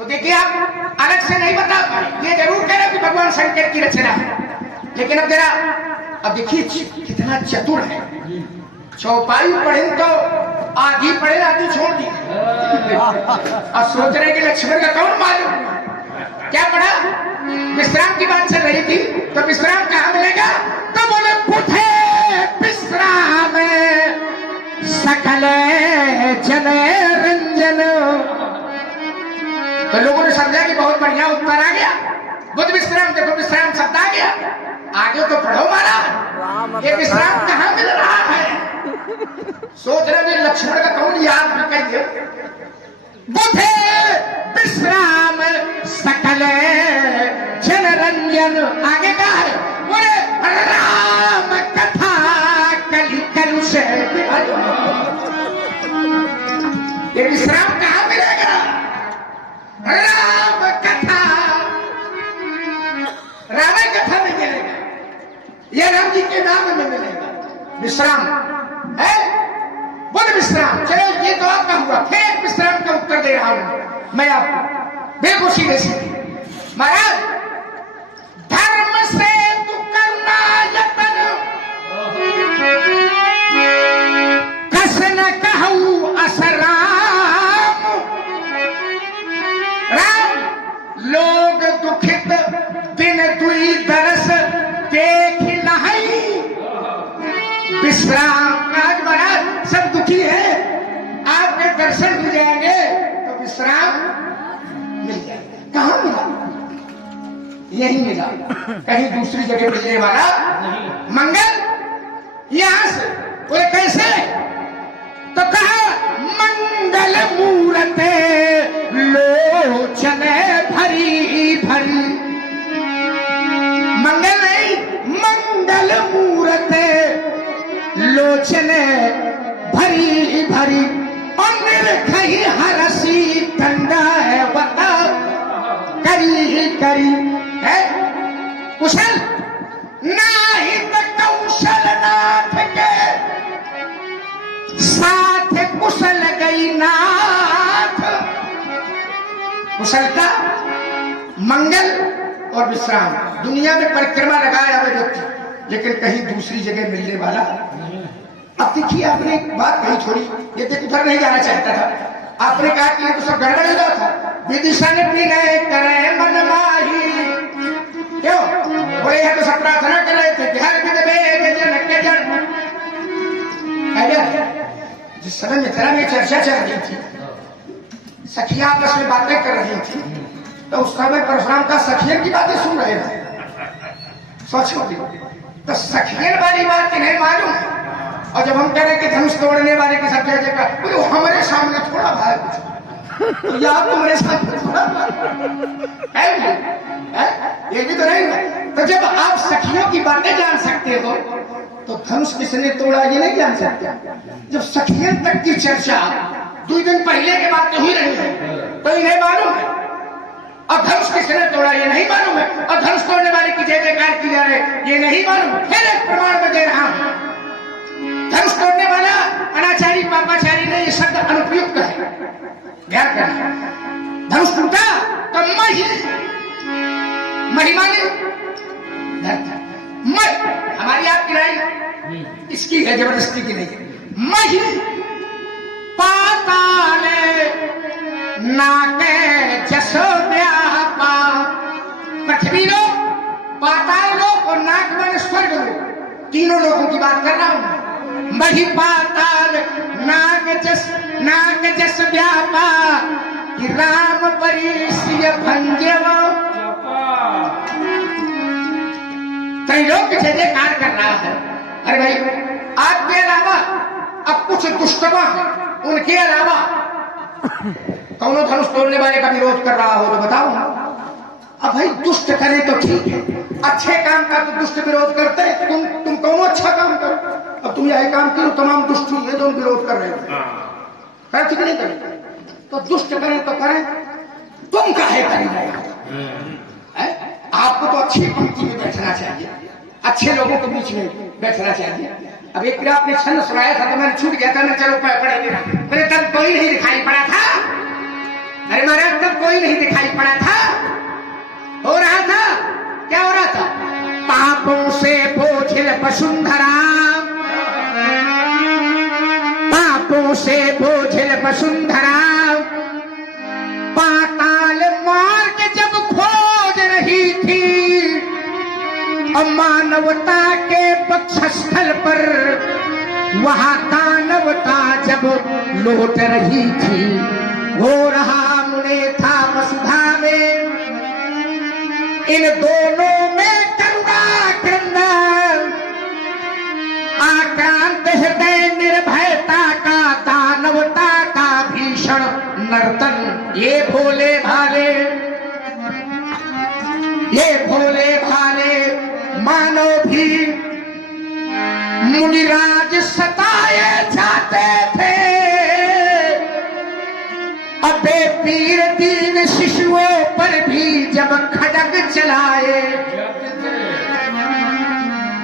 तो देखिए आप अलग से नहीं बता पाए, ये जरूर कह रहे कि भगवान शंकर की रचना है, लेकिन अब जरा अब देखिए कितना चतुर है। चौपाई पढ़े तो आधी पढ़े आधी छोड़ दी और सोच रहे कि लक्ष्मण का कौन मालूम क्या पढ़ा। विश्राम की बात चल रही थी तो विश्राम कहाँ मिलेगा, तो बोले बुद्धे विश्राम सकल जन रंजन। तो लोगों ने समझा कि बहुत बढ़िया उत्तर आ गया, बुद्ध विश्राम, देखो विश्राम शब्द आ गया, आगे तो पढ़ो महाराज ये विश्राम कहाँ मिल रहा है। सोच रहे लक्ष्मण का कौन याद में कहिए, बुद्धे विश्राम सकल जन रंजन। आगे का है बोले राम कथा कलि कलुष। ये विश्राम कहाँ मिलेगा, राम कथा, राम कथा में मिलेगा, ये राम जी के नाम में मिलेगा विश्राम है, बुद्ध विश्राम। चलो ये तो आपका हुआ, फिर एक विश्राम का उत्तर दे रहा हूं मैं आपको, बिल्कुल सीधे सीधे। महाराज धर्म से तू करना यतन, कस न कहूं असराम। राम लोग दुखित दिन दुई दरस देख लहई। विश्राम आज महाराज सब दुखी है, आपके दर्शन मिल जाएंगे तो विश्राम मिल जाएगा। कहाँ मिला, यही मिला, कहीं दूसरी जगह मिलने वाला मंगल यहां से। बोले कैसे, तो कहा मंगल मूरत लोचन भरी भरी। मंगल नहीं, मंगल मूरत लोचन भरी भरी। कही हरसी ठंडा है बता करी करी है। कुशल नाही तो कौशल नाथ के साथ कुशल गई नाथ। कुशल का मंगल और विश्राम, दुनिया में परिक्रमा लगाया हुआ व्यक्ति, लेकिन कहीं दूसरी जगह मिलने वाला। अब देखिए आपने एक बात कही छोड़ी, ये देख उधर नहीं जाना चाहता था, आपने कहा कि ये तो सब गड़बड़ हो जाता था। विदिशन विनय करे मन माही, क्यों बोले यह तो सब प्रार्थना कर रहे थे कि हर विद वेद जन के जन। जिस समय मिथिला में चर्चा चल रही थी, सखियां आपस में बातें कर रही थी, तो उस समय परशुराम का सखियन की बातें सुन रहे थे। सोचो तो सखियन वाली बात नहीं मालूम है, और जब हम कह रहे कि धनुष तोड़ने वाले की सब जगह का हमारे सामने थोड़ा भाई कुछ, या तुम्हारे सामने थोड़ा है, ये भी तो नहीं है। तो जब आप सखियों की बातें जान सकते हो तो धनुष किसने तोड़ा ये नहीं जान सकते। जब सखियन तक की चर्चा 2 दिन पहले के बात हुई रही है तो इन्हें मालूम है, और धनुष किसने तोड़ा ये नहीं मालूम है, और धनुष तोड़ने वाले की जय जयकार की जा रही ये नहीं मालूम। फिर एक प्रमाण में दे रहा हूं, धनुष तोड़ने वाला अनाचारी पापाचारी नहीं, ये शब्द अनुपयुक्त है, ध्यान करना। धनुष टूटा तो महिमा हमारी आपकी राय इसकी है, जबरदस्ती की नहीं। मही पाताले नाके जसो व्यापा। पृथ्वी लोग, पाताल लोग और नाक माने स्वर्ग लोग, तीनों लोगों की बात कर रहा हूं। मही पाताल नाक जस व्यापा कि राम परिसिय भंजव। त्रैलोक्य जय जयकार कर रहा है। अरे भाई आपके अलावा अब कुछ दुष्टवा है, उनके अलावा कौनो धनुष तोड़ने वाले का विरोध कर रहा हो तो बताओ। अब भाई दुष्ट करे तो ठीक है, अच्छे काम का तो दुष्ट विरोध करते हैं। तुम कौनो अच्छा काम करो, अब तुम यही काम करो, तमाम दुष्ट ये दोनों विरोध कर रहे हो, ठीक नहीं करे तो दुष्ट करें तो करें, तुम काहे करेंगे। आपको तो अच्छी पंक्ति में बैठना चाहिए, अच्छे लोगों के बीच में बैठना चाहिए। अब एक बार आपने छंद सुनाया था तो मैंने छूट गया था, मैं चलो पढ़ेंगे, मैंने तब कोई नहीं दिखाई पड़ा था। अरे महाराज तब कोई नहीं दिखाई पड़ा था। हो रहा था क्या हो रहा था? पापों से बोझिल वसुंधरा, पापों से बोझिल वसुंधरा, पाताल मार्ग जब खोज रही थी, और मानवता के वक्षस्थल पर वहां दानवता जब लौट रही थी। हो रहा मुने था वसुधा में, इन दोनों में करुणा क्रंदन, आक्रांत हृदय निर्भयता का, दानवता का भीषण नर्तन। ये भोले भाले, ये भोले भाले मानव भी मुनिराज सताए जाते थे। अबे पीर दीन शिशुओं पर भी जब खड्ग चलाए,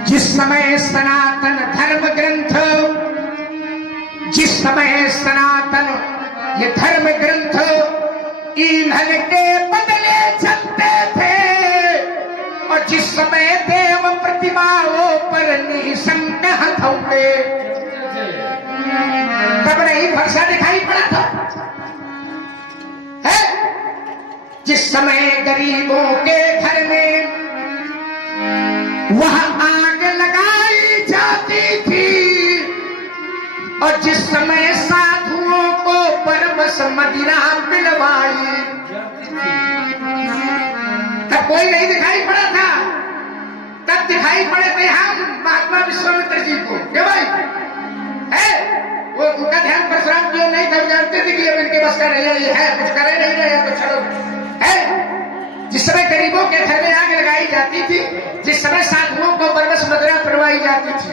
जिस समय सनातन धर्म ग्रंथ, जिस समय सनातन ये धर्म ग्रंथ ईंधन के बदले चलते थे, और जिस समय देव प्रतिमाओं पर निशंक हथौड़े, तब नहीं भरसा दिखाई पड़ा था है? जिस समय गरीबों के घर में वह आग लगाई जाती थी, और जिस समय साधुओं को परवश मदिरा पिलवाई, तब कोई नहीं दिखाई पड़ा था। तब दिखाई पड़े थे हम महात्मा विश्वामित्र जी को। क्या भाई है? वो उनका ध्यान परशुराम क्यों नहीं था? जानते थे कि अब इनके बस का रहे ये है, कुछ करे नहीं रहे तो चलो है। जिस समय गरीबों के घर में आग लगाई जाती थी, जिस समय साधुओं को परवश मदिरा पिलवाई जाती थी,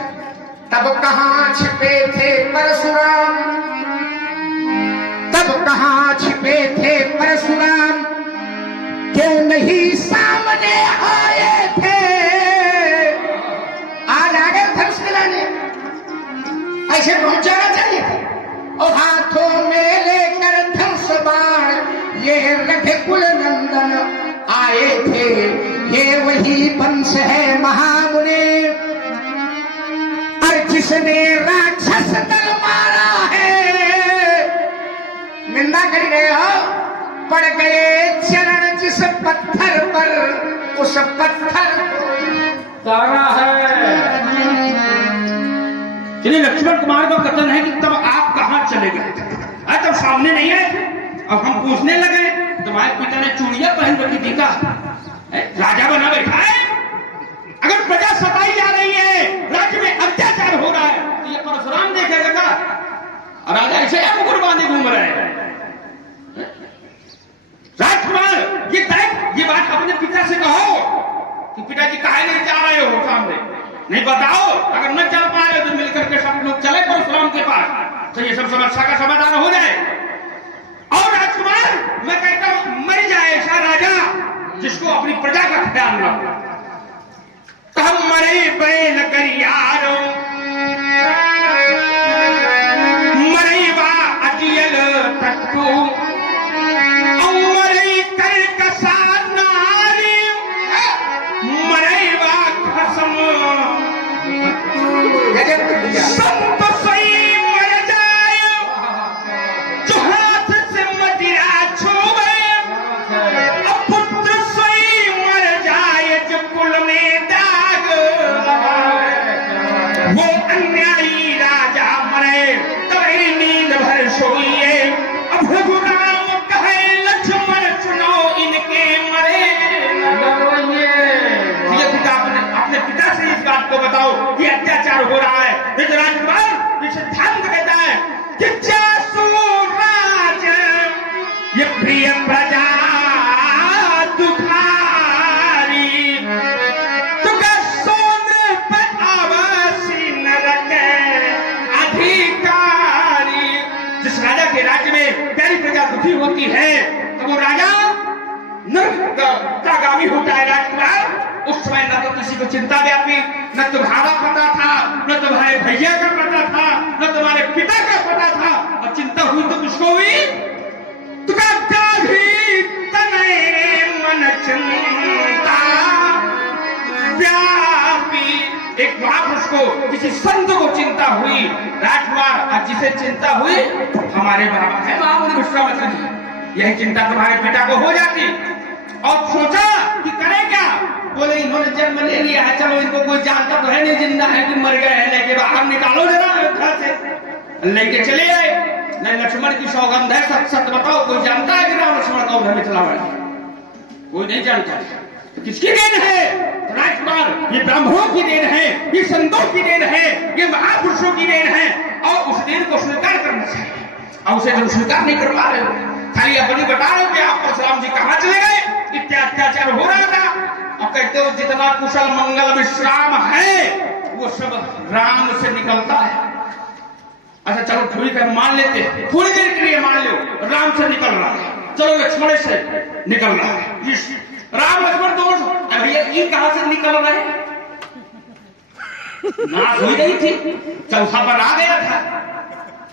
तब कहाँ छिपे थे परशुराम? तब कहाँ छिपे थे परशुराम? क्यों नहीं सामने आए थे? आज आ गए धनुष मिलाने, ऐसे पहुंच जाना चाहिए था। और हाथों में लेकर धनुष बाण ये रघुकुल नंदन आए थे। ये वही वंश है महामुने, और जिसने राक्षस दल मारा है। निंदा कर गए हो, पड़ गए चरण जिस पत्थर पर, उस पत्थर को तारा है। चलिए, लक्ष्मण कुमार का कथन है कि तब आप कहां चले गए? तब सामने नहीं आए। अब हम पूछने लगे, तुम्हारे पिता ने चूड़ियां पहन रखी थी का? राजा बना बैठा है। अगर प्रजा सताई जा रही है, राज्य में अत्याचार हो रहा है, तो ये परशुराम देखेगा का? और राजा ऐसे या मुकुट बांधे घूम रहे हैं। राजकुमार, ये बात अपने पिता से कहो कि पिताजी काहे नहीं जा रहे हो सामने? नहीं बताओ। अगर न चल पाए तो मिलकर के सब लोग चले परशुराम के पास, तो ये सब समस्या का समाधान हो जाए। और राजकुमार, मैं कहता हूं मर जाए ऐसा राजा जिसको अपनी प्रजा का ख्याल रखो। हम मरे बैल कर यारो, मरे बा अटियल तट्टू, मरे कर कसा नारी, मरे बा खसम संत सही मर जाए, जो हाथ से मदिरा छूवे, अब पुत्र सही मर जाए, जो कुल में दाग वो अन्यायी राजा मरे, तभी नींद भर सोइए। अब रघुराम कहे लक्ष्मण सुनो इनके मरे। ये पिता अपने पिता से इस बात को बताओ कि अत्याचार हो रहा है। राजकुमार सिद्धांत कहता है कि जैसो राज ये प्रिय प्रजा दुखारी, तुका सोने पे आवासी नरक अधिकारी। जिस राजा के राज्य में प्यारी प्रजा दुखी होती है, तो वो राजा नरकागामी होता है। राजकुमार, उस समय न तो किसी को चिंता व्यापी, न तुम्हारा पता था, न तुम्हारे भैया का पता था, न तुम्हारे पिता का पता था। और चिंता हुई तो किसको हुई? तुम्हारा एक महापुरुष को, किसी संत को चिंता हुई राजकुमार, आज जिसे चिंता हुई हमारे बराबर है महामुनि विश्वामित्र जी, यही चिंता तुम्हारे पिता को हो जाती। और सोचा कि करें क्या, बोले इन्होंने जन्म ले लिया है, चलो इनको कोई जानता तो है नहीं जिंदा है कि मर गए हैं, लेके बाहर निकालो जरा अयोध्या से। लेके चले आए, नहीं लक्ष्मण की सौगंध है, सच सच बताओ कोई जानता है कि राम लक्ष्मण का उधर मिथिला में? कोई नहीं जानता। तो किसकी देन है? तो राजकुमार ये ब्राह्मणों की देन है, ये संतों की देन है, ये महापुरुषों की देन है, और उस देन को स्वीकार करना चाहिए। और उसे जो स्वीकार नहीं कर पा रहे हो, खाली अपनी बता रहे हो कि आप परशुराम जी कहाँ चले गए, इतना अत्याचार हो रहा था, और कहते हो जितना कुशल मंगल विश्राम है वो सब राम से निकलता है। अच्छा चलो ठीक है, मान लेते हैं, थोड़ी देर के लिए मान लो राम से निकल रहा है, चलो लक्ष्मण से निकल रहा है, राम लक्ष्मण दोनों। भैया ये कहां से निकल रहे हैं? नाश हो गई थी, चौथा बन आ गया था,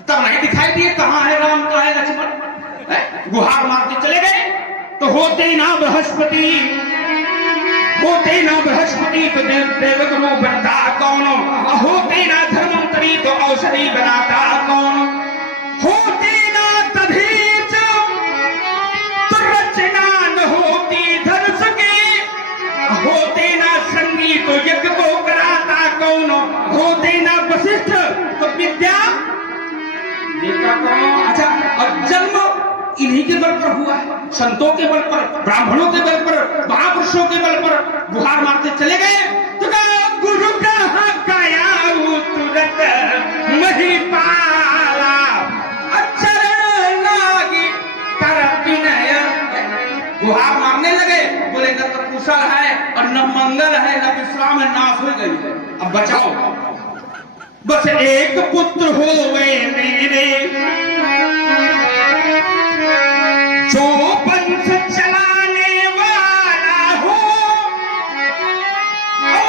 तब नहीं दिखाई दिए कहां है राम, कहां है लक्ष्मण। गुहार मार के चले गए तो होते ना बृहस्पति, होते ना बृहस्पति तो देवगुरु बनता कौन, होते ना धर्मंतरी तो औषधि बनाता कौन, होते ना तधीच तो रचना न होती धन सके, होते ना संगी तो यज्ञ को कराता कौन, होते ना वशिष्ठ तो विद्या देता कौन। अच्छा, और जन्म इन्हीं के बल पर हुआ है, संतों के बल पर, ब्राह्मणों के बल पर, महापुरुषों के बल पर गुहार मारते चले गए। तो गुरु कहाँ गया तुरंत महिपाला, अक्षर लागी कर विनय। गुहार मारने लगे, बोले न तो कुशल है और न मंगल है, न विश्राम है, नाश हो गई है, अब बचाओ। बस एक पुत्र होवे मेरे जो पंथ चलाने वाला हो,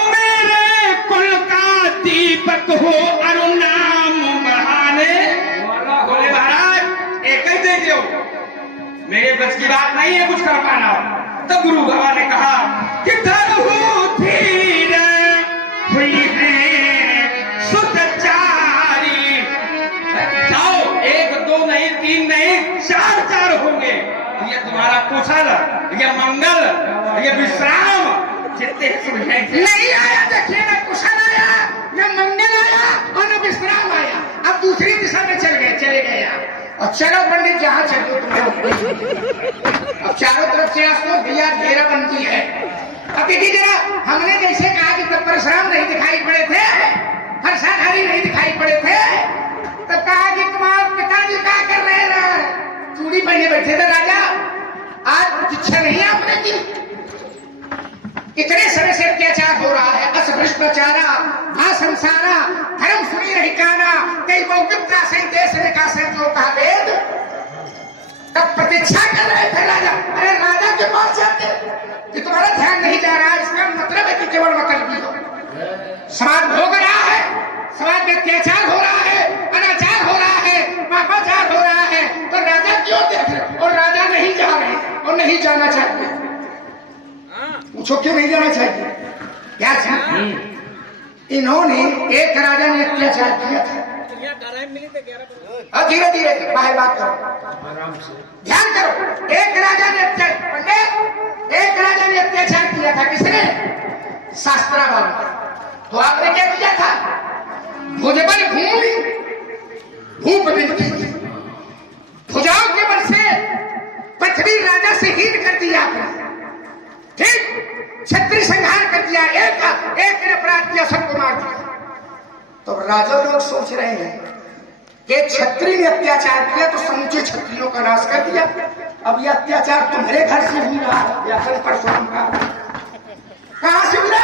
मेरे कुल का दीपक हो, अरु नाम बढ़ाने वाला। बोले महाराज एक ही दे दो, मेरे बस की बात नहीं है कुछ कर पाना। तब गुरु बाबा ने कहा कि धरहु धीर हुई है सुतचारी, जाओ एक दो नहीं, तीन नहीं, चार चार होंगे। ये तुम्हारा कुशल, ये मंगल, ये विश्राम जितने नहीं आया। देखिए ना कुशल आया, न मंगल आया और न विश्राम आया, अब दूसरी दिशा में चले गए और चलो पंडित जहाँ चलो तुम्हें। अब चारों तरफ से आसपास भैया घेराबंदी है। अब देखिए जरा, हमने जैसे कहा कि तब परशुराम नहीं दिखाई पड़े थे, हर्षाधारी नहीं दिखाई पड़े थे, तब कहा कि तुम्हारे पिताजी क्या कर रहे हैं, चूड़ी पहने बैठे थे राजा, आज कुछ इच्छा नहीं आपने की। इतने समय से अत्याचार हो रहा है, अस भ्रष्टाचारा आ संसारा धर्म सुनी रही काना, कई मौकिक का सही देश ने का सही जो कहा वेद। तब प्रतीक्षा कर रहे थे राजा, अरे राजा के पास जाते कि तुम्हारा ध्यान नहीं जा रहा, इसका मतलब है कि केवल मतलब हो। समाज भोग रहा है, समाज में अत्याचार हो रहा है, अनाचार हो रहा है, पापाचार हो रहा है, तो राजा क्यों देख रहे और राजा नहीं जा रहे और नहीं जाना चाहिए। पूछो क्यों नहीं जाना चाहिए, क्या चाहिए? इन्होंने एक राजा ने अत्याचार किया था। धीरे धीरे बाहर बात करो, ध्यान करो। एक राजा ने पंडित, एक राजा ने अत्याचार किया था, किसने? शास्त्रा बाबू। तो आपने क्या किया था? भुजबल भूमि भूप बिंदी, भुजाओं के बल से पृथ्वी राजा से हीन कर दिया आपने, ठीक? क्षत्रिय संहार कर दिया, एक ने अपराध किया, सबको मार दिया। तो राजा लोग सोच रहे हैं कि क्षत्रिय ने अत्याचार किया तो समूचे क्षत्रियों का नाश कर दिया। अब यह अत्याचार तुम्हारे घर से हुई रहा है, परशुराम का कहां से हुआ?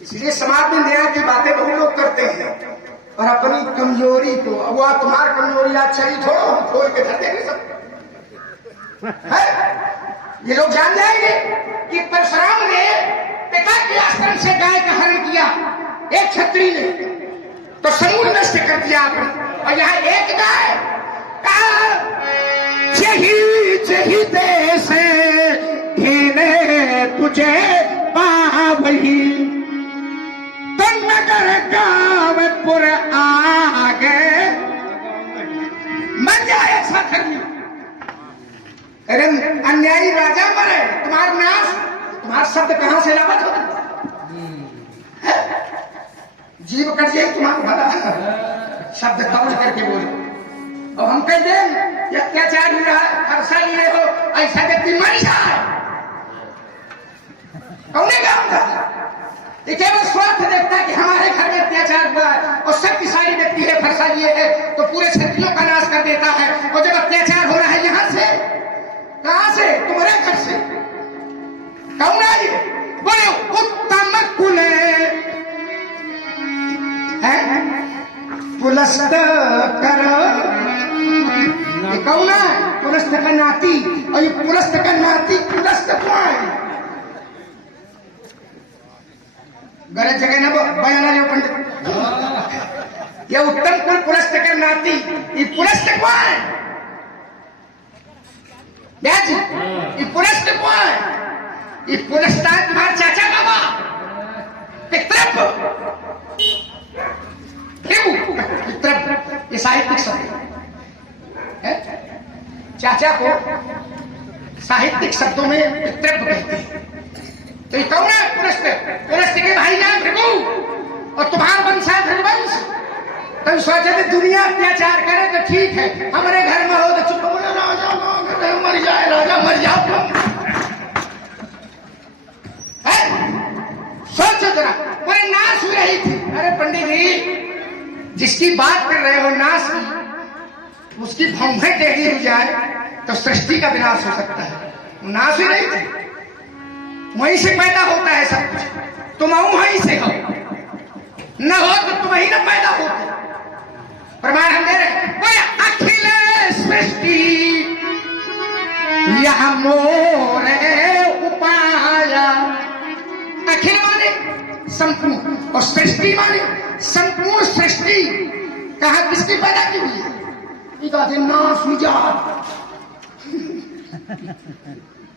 इसलिए समाज में न्याय की बातें बहुत लोग करते हैं और अपनी कमजोरी को, वो तुम्हारी कमजोरी आज चली थोड़ा, हम खोल के धर देंगे सब। ये लोग जान जाएंगे कि परशुराम ने पिता के आश्रम से गाय का हरण किया, एक क्षत्रिय ने, तो समूल नष्ट कर दिया आपने। और यहाँ एक गाय का जही जही देश घिने तुझे पावही, अरे अन्यायी राजा मरे, तुम्हारा नाश, तुम्हारा शब्द कहां से लापत हो? जीव कट जाए तुम्हारा भला, शब्द तौल करके बोलो। और हम कह दें ये अत्याचार हो रहा है, हर्षा लिए हो, ऐसा व्यक्ति मर जाए, कौन काम था? ये केवल स्वार्थ देखता है कि हमारे घर में अत्याचार हुआ है और शक्तिशाली व्यक्ति है, फरसा लिए है तो पूरे क्षत्रियों का नाश कर देता है। और जब अत्याचार हो रहा है यहां से, कहां से? तुम्हारे घर से। कौन आई? बोले उत्तम कुले है पुलस्त कर, ये कौन है? पुलस्त का नाती। और ये पुलस्त का नाती पुलस्त कौन है? गलत जगह ना बयाना जो पंडित, ये उत्तम कुल पुलस्त का नाती, ये पुलस्त कौन है? जी ये पुलस्त कौन है? ये पुलस्त है तुम्हारे चाचा का बाप, ये साहित्यिक शब्द है। चाचा को साहित्यिक शब्दों में पितृव्य कहते हैं। तो ये कौन है? पुलस्त। पुलस्त के भाई नाम भृगु और तुम्हारा वंश है भृगुवंश। तुम सोचे थे दुनिया अत्याचार करे तो ठीक है, हमारे घर में हो तो चुप हो जाओ, राजा मर जाए, राजा मर जाओ। सोचो जरा, पूरे नाश हो रही थी। अरे पंडित जी, जिसकी बात कर रहे हो नाश की, उसकी भौहें टेढ़ी हो जाए तो सृष्टि का विनाश हो सकता है। नाश हो रही थी, वहीं से पैदा होता है सब कुछ। तुम वहीं से हो, न हो तो तुम ही न पैदा होते। प्रमाण हम दे रहे हैं। अखिल सृष्टि यह मोरे उपाया। अखिल माने संपूर्ण और सृष्टि माने संपूर्ण सृष्टि। कहा किसकी पैदा की हुई है? नाश हो जाए।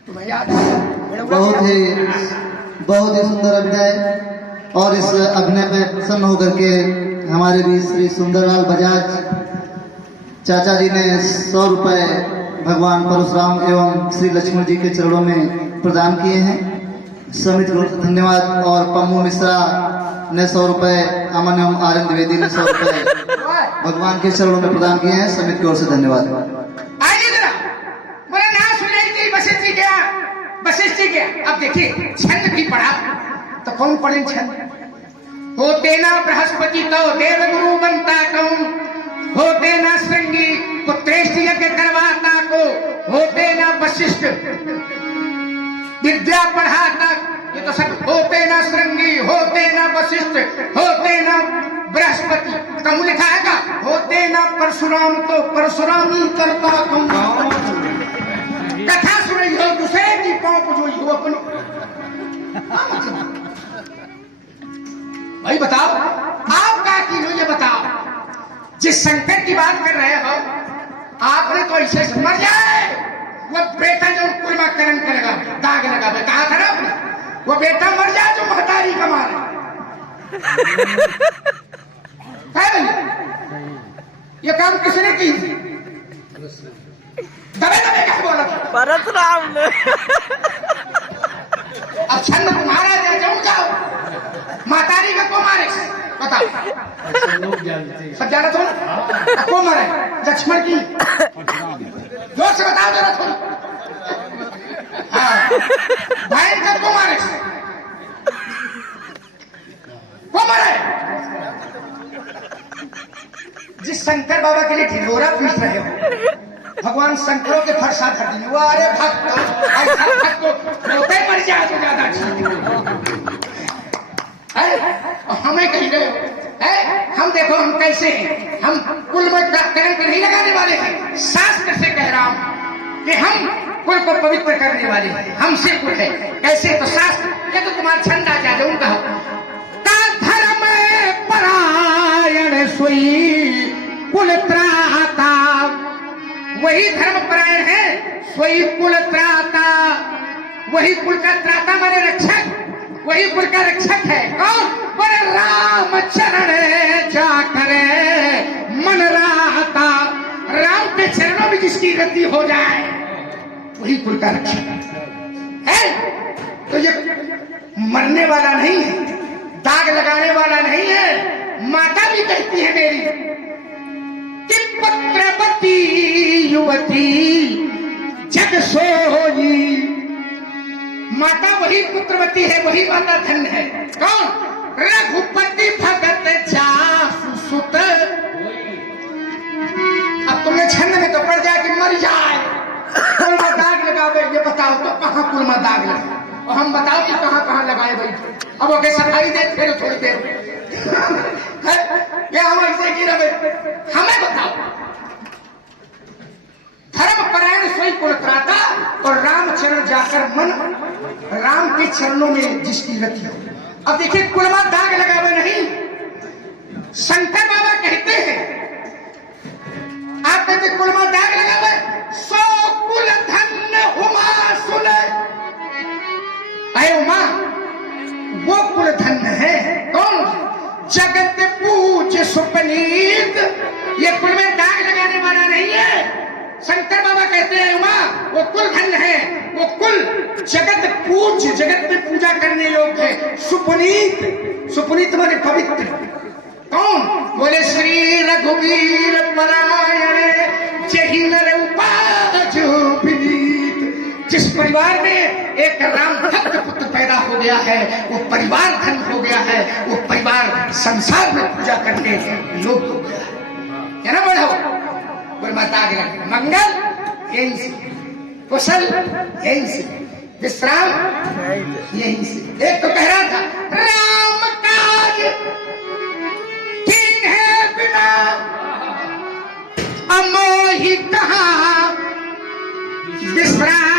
तुम्हें याद है? बहुत ही सुंदर अभिनय। और इस अभिनय में प्रसन्न होकर के हमारे भी श्री सुंदरलाल बजाज चाचा जी ने 100 रुपए भगवान परशुराम एवं श्री लक्ष्मण जी के चरणों में प्रदान किए हैं। समिति को धन्यवाद। और पम्मू मिश्रा ने 100 रुपए, अमन एवं आर्यन द्विवेदी ने 100 रुपए भगवान के चरणों में प्रदान किए हैं। समिति की ओर से धन्यवाद। वशिष्ठ जी गया। अब देखिए छंद भी पढ़ा तो कौन पढ़े छंद? होते ना बृहस्पति तो देव गुरु बनता कौन, होते ना श्रृंगी पुत्रेष्ठ यज्ञ करवाता को, होते ना वशिष्ठ विद्या पढ़ाता। ये तो सब होते ना श्रृंगी, होते ना वशिष्ठ, होते ना बृहस्पति। कम लिखा है का? होते ना परशुराम तो परशुराम ही करता कौन। कथा सुन रही हो दूसरे की पांव पुजोई हो अपनी। भाई बताओ आप क्या की हो? ये बताओ, जिस संकट की बात कर रहे हो आपने तो ऐसे मर जाए। वो बेटा जो कुर्माकरण करेगा, दाग लगावे, कहा था ना आपने, वो बेटा मर जाए जो महतारी का मारे। ये काम किसने की? दबे दबे क्या बोला था? परशुराम ने। अब छंद तुम्हारा जाओ जाओ, मातारी का को मारे बताओ। सब जाना थोड़ा को मारे लक्ष्मण की, जोर से बताओ जरा थोड़ा। हाँ भाई का को मारे, को मारे। जिस शंकर बाबा के लिए ढिढोरा पीस रहे हो, भगवान शंकरों के फरसा कर दिए। वो अरे भक्त ऐसा भक्त को रोते मर जाए तो ज्यादा ठीक है। हमें कह रहे हो हम देखो हम कैसे हैं, हम कुल में कलंक नहीं लगाने वाले हैं। शास्त्र से कह रहा हूं कि हम कुल को पवित्र करने वाले हैं, हमसे कुल है। कैसे? तो शास्त्र ये तो तुम्हारा छंद आ जाए उनका हो। धर्म परायण सोई कुल त्राता, वही धर्म परायण है, वही कुल त्राता, वही कुल का त्राता माने रक्षक, वही कुल का रक्षक है। कौन? बोले राम चरण जाकर मन राता। राम के चरणों में जिसकी गति हो जाए वही कुल का रक्षक है। तो ये मरने वाला नहीं है, दाग लगाने वाला नहीं है। माता भी कहती है मेरी कि पुत्रवती युवती जग सोई। माता वही पुत्रवती है, वही माता धन्य है। कौन? रघुपति भगत जासु सुत। अब तुमने छंद में तो पड़ जाए कि मर जाए, कुलमा दाग लगावे। ये बताओ तो कहाँ कुलमा दाग लगा, और हम बताओ कि कहाँ कहाँ लगाए बैठे। अब ओके सफाई दे फिर थोड़ी देर क्या हम ऐसे की रहे, हमें बताओ। धर्म परायण सोई कुल त्राता, और रामचरण जाकर मन राम के चरणों में जिसकी रति हो। अब देखिए कुलमा दाग लगावे नहीं, शंकर बाबा कहते हैं, आप कहते कुलमा दाग लगावे, सो कुल धन्य उमा सुने। अरे उमा वो कुल धन्य है। कौन? जगत पूज सुपनीत। ये कुल में दाग लगाने वाला नहीं है। शंकर बाबा कहते हैं उमा वो कुल धन्य है, वो कुल जगत पूज, जगत में पूजा करने योग्य है। सुपुनीत, सुपुनीत माने पवित्र। कौन? बोले श्री रघुवीर परायण जहि नर उपाजु विनीत। जिस परिवार में एक राम भक्त पुत्र पैदा हो गया है, वो परिवार धन्य हो गया है, वो परिवार संसार में पूजा करने योग्य हो गया है। क्या ना बढ़ो बोल माता आगे मंगल यहीं से, कुशल यहीं से, विश्राम यहीं से। एक तो कह रहा था राम काज तीन है बिना अमोही कहाँ विश्राम।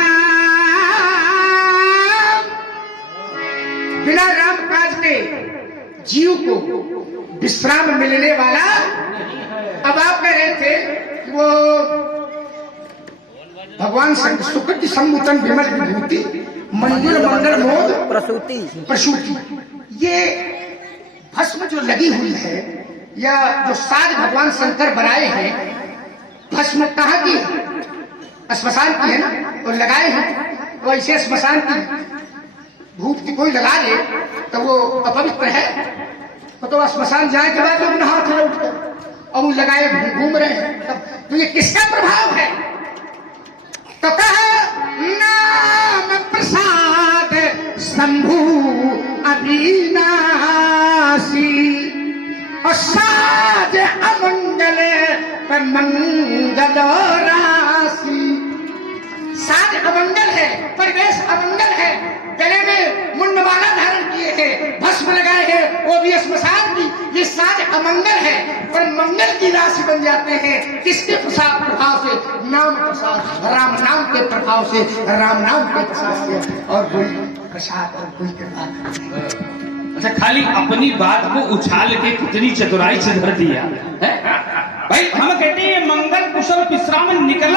बिना राम काज के जीव को विश्राम मिलने वाला। अब आप कह रहे थे वो भगवान सुकृति सम्मुतन विमल विभूति मंजुल मंगल मोद प्रसूति प्रसूति। ये भस्म जो लगी हुई है, या जो साज भगवान शंकर बनाए हैं, भस्म कहाँ की? श्मशान की है ना, और लगाए हैं। वो ऐसे श्मशान की भूत की कोई लगा ले तो वो अपवित्र है। तो श्मशान जाए के बाद लोग नहा खड़े उठकर और वो लगाए घूम रहे हैं। तो ये किसका प्रभाव है? तो कहा नाम प्रसाद शंभु अविनाशी, और साज अमंगल पर मंगल राशि। साज अमंगल है, परिवेश अमंगल है। गले में मुंडमाला धारण किए हैं, भस्म लगाए हैं, वो भी श्मशान की। ये साज अमंगल है, पर मंगल की राशि बन जाते हैं। किसके प्रभाव से? नाम प्रसाद, राम नाम के प्रभाव से, राम नाम के प्रसाद से। और कोई प्रसाद और कोई कृपा। अच्छा, खाली अपनी बात को उछाल के कितनी चतुराई से धर दिया है भाई। हम कहते हैं मंगल कुशल विश्राम निकला